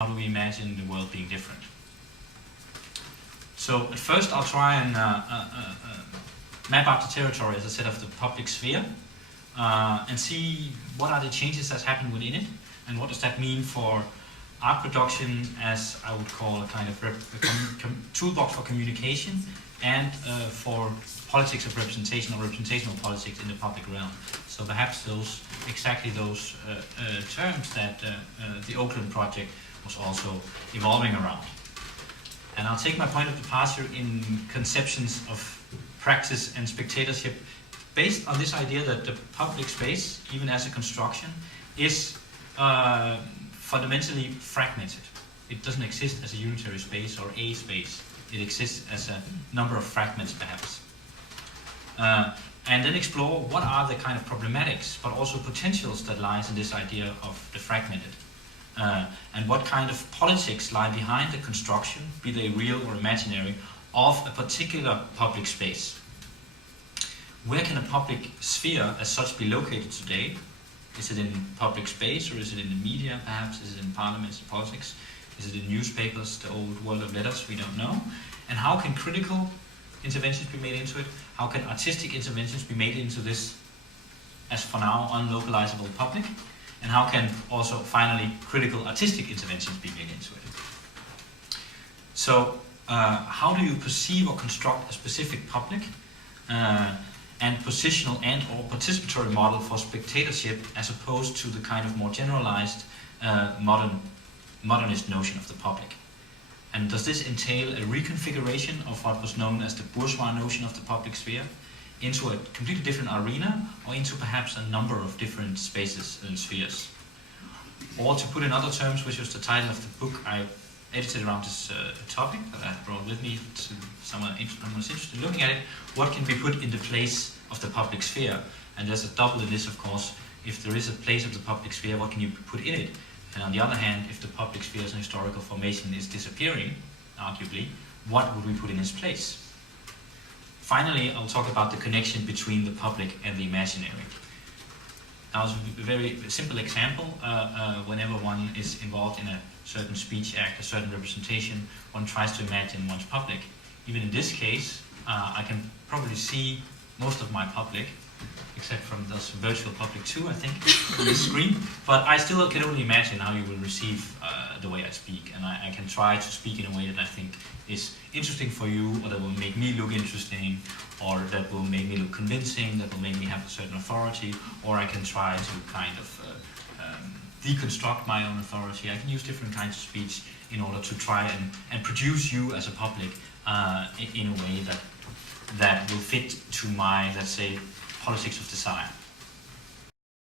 How do we imagine the world being different? So at first I'll try and map out the territory, as I said, of the public sphere and see what are the changes that's happened within it, and what does that mean for art production as I would call a kind of toolbox for communication, and for politics of representation or representational politics in the public realm. So perhaps exactly those terms that the Oakland project was also evolving around. And I'll take my point of departure in conceptions of praxis and spectatorship based on this idea that the public space, even as a construction, is fundamentally fragmented. It doesn't exist as a unitary space or a space. It exists as a number of fragments, perhaps. And then explore what are the kind of problematics, but also potentials that lies in this idea of the fragmented. And what kind of politics lie behind the construction, be they real or imaginary, of a particular public space. Where can a public sphere as such be located today? Is it in public space, or is it in the media perhaps? Is it in parliaments and politics? Is it in newspapers, the old world of letters? We don't know. And how can critical interventions be made into it? How can artistic interventions be made into this, as for now, unlocalizable public? And how can also, finally, critical artistic interventions be made into it? So, how do you perceive or construct a specific public and positional and or participatory model for spectatorship, as opposed to the kind of more generalized modernist notion of the public? And does this entail a reconfiguration of what was known as the bourgeois notion of the public sphere into a completely different arena, or into perhaps a number of different spaces and spheres? Or to put in other terms, which was the title of the book I edited around this topic that I brought with me to someone who's interested in looking at it, what can be put in the place of the public sphere? And there's a double in this, of course. If there is a place of the public sphere, what can you put in it? And on the other hand, if the public sphere as an historical formation is disappearing, arguably, what would we put in its place? Finally, I'll talk about the connection between the public and the imaginary. Now, as a very simple example, whenever one is involved in a certain speech act, a certain representation, one tries to imagine one's public. Even in this case, I can probably see most of my public, except from this virtual public too, I think, on the screen. But I still can only imagine how you will receive the way I speak, and I can try to speak in a way that I think is interesting for you, or that will make me look interesting, or that will make me look convincing, that will make me have a certain authority, or I can try to kind of deconstruct my own authority. I can use different kinds of speech in order to try and produce you as a public in a way that will fit to my, let's say, politics of desire.